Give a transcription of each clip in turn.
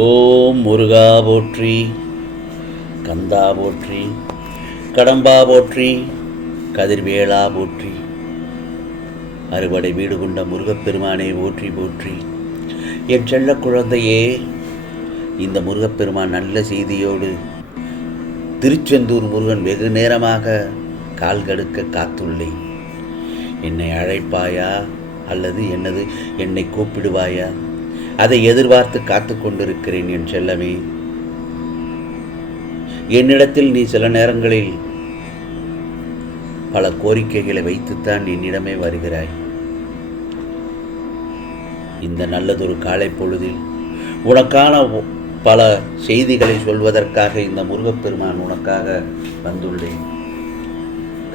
ஓம் முருகா போற்றி, கந்தா போற்றி, கடம்பா போற்றி, கதிர்வேளா போற்றி, அறுபடை வீடு கொண்ட முருகப்பெருமானே போற்றி போற்றி. என் செல்ல குழந்தையே, இந்த முருகப்பெருமான் நல்ல செய்தியோடு திருச்செந்தூர் முருகன் வெகு நேரமாக கால் கடுக்க காத்துள்ளேன். என்னை அழைப்பாயா அல்லது என்னை கூப்பிடுவாயா? அதை எதிர்பார்த்து காத்து கொண்டிருக்கிறேன் என் செல்லமே. என்னிடத்தில் நீ சில நேரங்களில் பல கோரிக்கைகளை வைத்துத்தான் என்னிடமே வருகிறாய். இந்த நல்லதொரு காலை பொழுதில் உனக்கான பல செய்திகளை சொல்வதற்காக இந்த முருகப்பெருமான் உனக்காக வந்துள்ளேன்.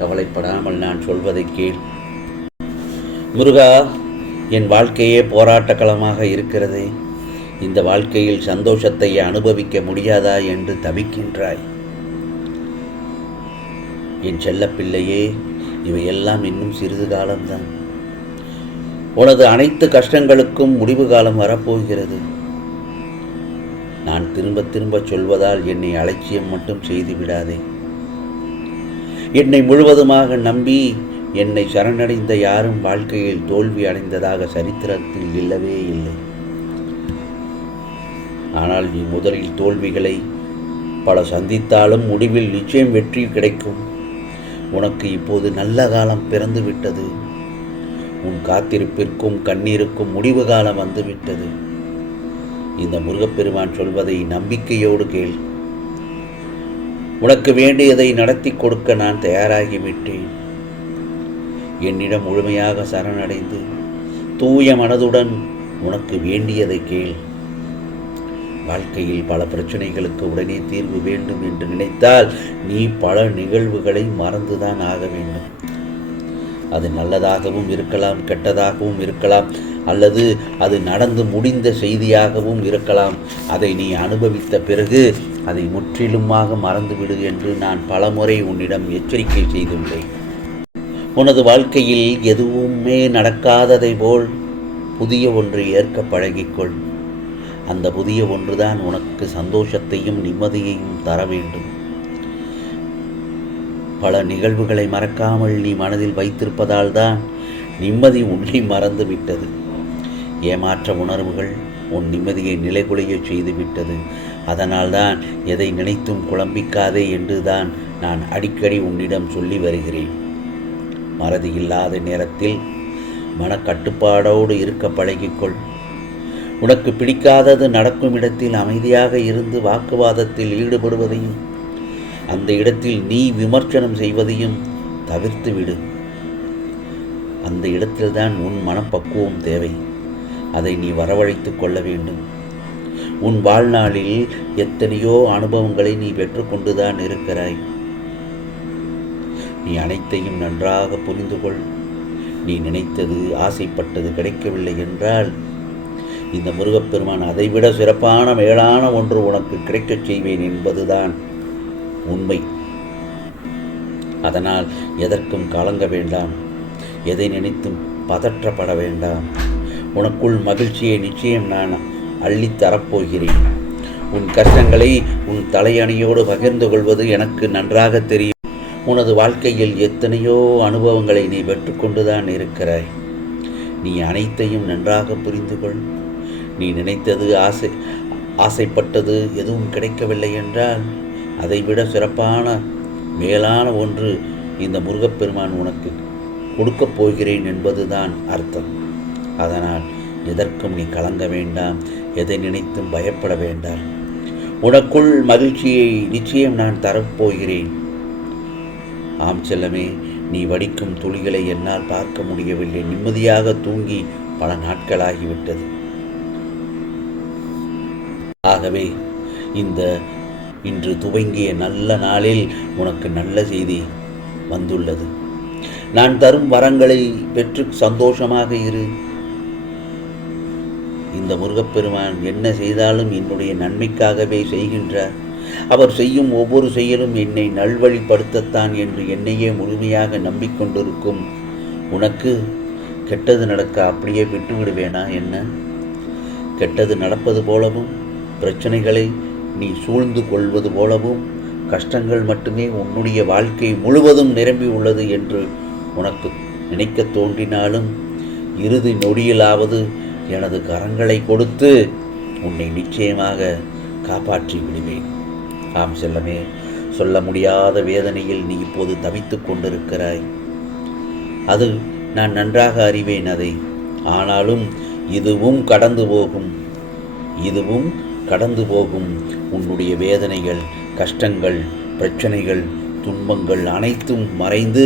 கவலைப்படாமல் நான் சொல்வதை கேள். முருகா, என் வாழ்க்கையே போராட்ட களமாக இருக்கிறதே. இந்த வாழ்க்கையில் சந்தோஷத்தை அனுபவிக்க முடியாதா என்று தவிக்கின்றாய். என் செல்லப்பிள்ளையே, இவையெல்லாம் இன்னும் சிறிது காலம்தான். உனது அனைத்து கஷ்டங்களுக்கும் முடிவு காலம் வரப்போகிறது. நான் திரும்ப திரும்ப சொல்வதால் என்னை அலட்சியம் மட்டும் செய்து விடாதே. என்னை முழுவதுமாக நம்பி என்னை சரணடைந்த யாரும் வாழ்க்கையில் தோல்வி அடைந்ததாக சரித்திரத்தில் இல்லவே இல்லை. ஆனால் நீ முதலில் தோல்விகளை பல சந்தித்தாலும் முடிவில் நிச்சயம் வெற்றி கிடைக்கும். உனக்கு இப்போது நல்ல காலம் பிறந்து விட்டது. உன் காத்திருப்பிற்கும் கண்ணீருக்கும் முடிவு காலம் வந்துவிட்டது. இந்த முருகப்பெருமான் சொல்வதை நம்பிக்கையோடு கேள். உனக்கு வேண்டியதை நடத்தி கொடுக்க நான் தயாராகிவிட்டேன். என்னிடம் முழுமையாக சரணடைந்து தூய மனதுடன் உனக்கு வேண்டியதை கேள். வாழ்க்கையில் பல பிரச்சனைகளுக்கு உடனே தீர்வு வேண்டும் என்று நினைத்தால் நீ பல நிகழ்வுகளை மறந்துதான் ஆக வேண்டும். அது நல்லதாகவும் இருக்கலாம், கெட்டதாகவும் இருக்கலாம், அல்லது அது நடந்து முடிந்த செய்தியாகவும் இருக்கலாம். அதை நீ அனுபவித்த பிறகு அதை முற்றிலுமாக மறந்துவிடு என்று நான் பலமுறை உன்னிடம் எச்சரிக்கை செய்துள்ளேன். உனது வாழ்க்கையில் எதுவுமே நடக்காததை போல் புதிய ஒன்று ஏற்க பழகிக்கொள். அந்த புதிய ஒன்றுதான் உனக்கு சந்தோஷத்தையும் நிம்மதியையும் தர வேண்டும். பல நிகழ்வுகளை மறக்காமல் நீ மனதில் வைத்திருப்பதால் தான் நிம்மதி உன்னை மறந்து விட்டது. ஏமாற்ற உணர்வுகள் உன் நிம்மதியை நிலைகுலைய செய்துவிட்டது. அதனால்தான் எதை நினைத்தும் குழம்பிக்காதே என்று தான் நான் அடிக்கடி உன்னிடம் சொல்லி வருகிறேன். மறதி இல்லாத நேரத்தில் மனக்கட்டுப்பாடோடு இருக்க பழகிக்கொள். உனக்கு பிடிக்காதது நடக்கும் இடத்தில் அமைதியாக இருந்து வாக்குவாதத்தில் ஈடுபடுவதையும் அந்த இடத்தில் நீ விமர்சனம் செய்வதையும் தவிர்த்து விடு. அந்த இடத்தில்தான் உன் மனப்பக்குவம் தேவை. அதை நீ வரவழைத்து கொள்ள வேண்டும். உன் வாழ்நாளில் எத்தனையோ அனுபவங்களை நீ பெற்றுக்கொண்டுதான் இருக்கிறாய். நீ அனைத்தையும் நன்றாக புரிந்து கொள். நீ நினைத்தது, ஆசைப்பட்டது கிடைக்கவில்லை என்றால் இந்த முருகப்பெருமான் அதைவிட சிறப்பான மேலான ஒன்று உனக்கு கிடைக்கச் செய்வேன் என்பதுதான் உண்மை. அதனால் எதற்கும் கலங்க வேண்டாம். எதை நினைத்தும் பதற்றப்பட வேண்டாம். உனக்குள் மகிழ்ச்சியை நிச்சயம் நான் அள்ளித்தரப்போகிறேன். உன் கஷ்டங்களை உன் தலையணியோடு பகிர்ந்து கொள்வது எனக்கு நன்றாக தெரியும். உனது வாழ்க்கையில் எத்தனையோ அனுபவங்களை நீ பெற்றுக்கொண்டுதான் இருக்கிறாய். நீ அனைத்தையும் நன்றாக புரிந்து கொள். நீ நினைத்தது, ஆசைப்பட்டது எதுவும் கிடைக்கவில்லை என்றால் அதைவிட சிறப்பான மேலான ஒன்று இந்த முருகப்பெருமான் உனக்கு கொடுக்கப் போகிறேன் என்பதுதான் அர்த்தம். அதனால் எதற்கும் நீ கலங்க வேண்டாம். எதை நினைத்தும் பயப்பட வேண்டாம். உனக்குள் மகிழ்ச்சியை நிச்சயம் நான் தரப்போகிறேன். ஆம் செல்லமே, நீ வடிக்கும் துளிகளை என்னால் பார்க்க முடியவில்லை. நிம்மதியாக தூங்கி பல நாட்களாகிவிட்டது. ஆகவே இன்று துவங்கிய நல்ல நாளில் உனக்கு நல்ல செய்தி வந்துள்ளது. நான் தரும் வரங்களை பெற்று சந்தோஷமாக இரு. இந்த முருகப்பெருமான் என்ன செய்தாலும் என்னுடைய நன்மைக்காகவே செய்கின்றார். அவர் செய்யும் ஒவ்வொரு செயலும் என்னை நல்வழிப்படுத்தத்தான் என்று என்னையே முழுமையாக நம்பிக்கொண்டிருக்கும் உனக்கு கெட்டது நடக்க அப்படியே விட்டுவிடுவேனா என்ன? கெட்டது நடப்பது போலவும் பிரச்சனைகளை நீ சூழ்ந்து கொள்வது போலவும் கஷ்டங்கள் மட்டுமே உன்னுடைய வாழ்க்கை முழுவதும் நிரம்பி உள்ளது என்று உனக்கு நினைக்க தோன்றினாலும் இறுதி நொடியிலாவது எனது கரங்களை கொடுத்து உன்னை நிச்சயமாக காப்பாற்றி விடுவேன். ஆம் செல்லமே, சொல்ல முடியாத வேதனையில் நீ இப்போது தவித்து கொண்டிருக்கிறாய். அது நான் நன்றாக அறிவேன் அதை. ஆனாலும் இதுவும் கடந்து போகும், இதுவும் கடந்து போகும். உன்னுடைய வேதனைகள், கஷ்டங்கள், பிரச்சனைகள், துன்பங்கள் அனைத்தும் மறைந்து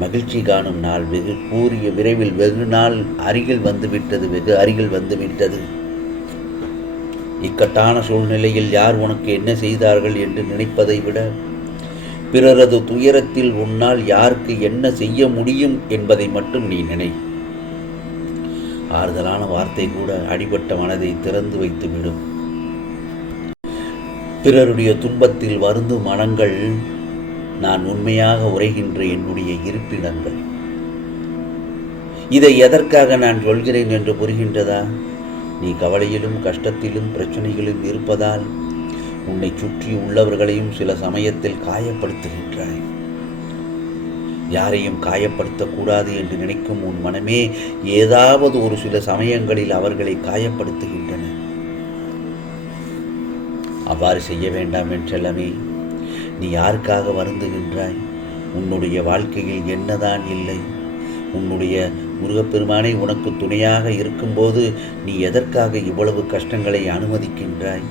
மகிழ்ச்சி காணும் நாள் வெகு கூறிய விரைவில் வெகு நாள் அருகில் வந்துவிட்டது, வெகு அருகில் வந்துவிட்டது. இக்கட்டான சூழ்நிலையில் யார் உனக்கு என்ன செய்தார்கள் என்று நினைப்பதை விட பிறரது துயரத்தில் உன்னால் யாருக்கு என்ன செய்ய முடியும் என்பதை மட்டும் நீ நினை. ஆறுதலான வார்த்தை கூட அடிபட்ட மனதை திறந்து வைத்துவிடும். பிறருடைய துன்பத்தில் வருந்தும் மனங்கள் நான் உண்மையாக உரைகின்ற என்னுடைய இருப்பிடங்கள். இதை எதற்காக நான் சொல்கிறேன் என்று புரிகின்றதா? நீ கவலையிலும் கஷ்டத்திலும் பிரச்சனைகளும் இருப்பதால் உன்னை சுற்றி உள்ளவர்களையும் சில சமயத்தில் காயப்படுத்துகின்றாய். யாரையும் காயப்படுத்தக்கூடாது என்று நினைக்கும் உன் மனமே ஏதாவது ஒரு சில சமயங்களில் அவர்களை காயப்படுத்துகின்றன. அவ்வாறு செய்ய வேண்டாம் என்றெல்லாமே. நீ யாருக்காக வருந்துகின்றாய்? உன்னுடைய வாழ்க்கையில் என்னதான் இல்லை? உன்னுடைய முருகப்பெருமானை உனக்கு துணையாக இருக்கும்போது நீ எதற்காக இவ்வளவு கஷ்டங்களை அனுமதிக்கின்றாய்?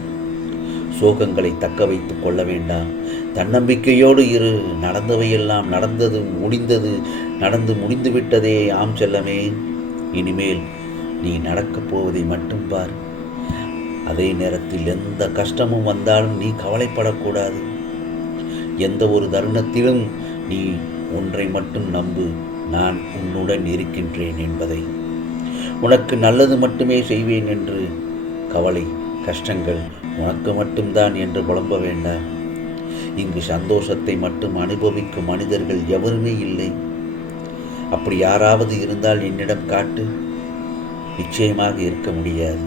சோகங்களை தக்க வைத்துக் கொள்ள வேண்டாம். தன்னம்பிக்கையோடு இரு. நடந்தவையெல்லாம் நடந்தது, முடிந்தது, நடந்து முடிந்து விட்டதே. ஆம் செல்லமே, இனிமேல் நீ நடக்கப் போவதை மட்டும் பார். அதே நேரத்தில் எந்த கஷ்டமும் வந்தாலும் நீ கவலைப்படக்கூடாது. எந்த ஒரு தருணத்திலும் நீ ஒன்றை மட்டும் நம்பு, நான் உன்னுடன் இருக்கின்றேன் என்பதை. உனக்கு நல்லது மட்டுமே செய்வேன் என்று கவலை, கஷ்டங்கள் உனக்கு மட்டும்தான் என்று புலம்ப வேண்டாம். இங்கு சந்தோஷத்தை மட்டும் அனுபவிக்கும் மனிதர்கள் எவருமே இல்லை. அப்படி யாராவது இருந்தால் என்னிடம் காட்டு. நிச்சயமாக இருக்க முடியாது.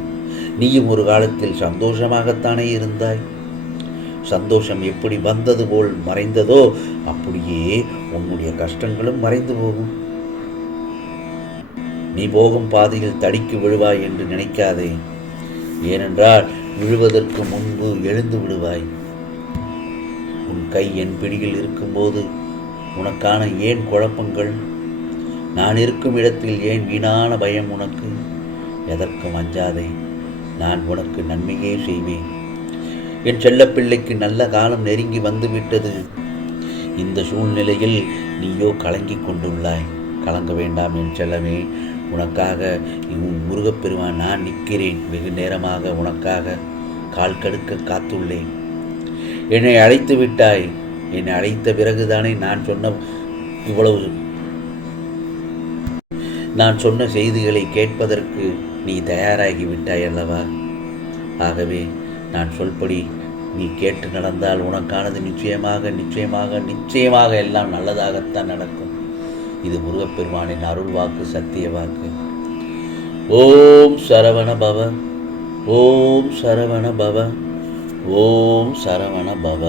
நீயும் ஒரு காலத்தில் சந்தோஷமாகத்தானே இருந்தாய். சந்தோஷம் எப்படி வந்தது போல் மறைந்ததோ அப்படியே உன்னுடைய கஷ்டங்களும் மறைந்து போகும். நீ போகும் பாதையில் தடிக்கு விழுவாய் என்று நினைக்காதே. ஏனென்றால் விழுவதற்கு முன்பு எழுந்து விடுவாய். உன் கை என் பிடியில் இருக்கும்போது உனக்கான ஏன் குழப்பங்கள்? நான் இருக்கும் இடத்தில் ஏன் வீணான பயம் உனக்கு? எதற்கும் அஞ்சாதே. நான் உனக்கு நன்மையே செய்வேன். என் செல்லப்பிள்ளைக்கு நல்ல காலம் நெருங்கி வந்துவிட்டது. இந்த சூழ்நிலையில் நீயோ கலங்கிக் கொண்டுள்ளாய். கலங்க வேண்டாம் என் செல்லமே. உனக்காக உன் முருகப்பெருமான் நான் நிற்கிறேன். வெகு நேரமாக உனக்காக கால் கடுக்க காத்துள்ளேன். என்னை அழைத்து விட்டாய். என்னை அழைத்த பிறகுதானே நான் சொன்ன செய்திகளை கேட்பதற்கு நீ தயாராகி விட்டாய் அல்லவா? ஆகவே நான் சொல்படி நீ கேட்டு நடந்தால் உனக்கானது நிச்சயமாக நிச்சயமாக நிச்சயமாக எல்லாம் நல்லதாகத்தான் நடக்கும். இது முருகப்பெருமானின் அருள் வாக்கு, சத்திய வாக்கு. ஓம் சரவண பவ, ஓம் சரவண பவ, ஓம் சரவண பவ.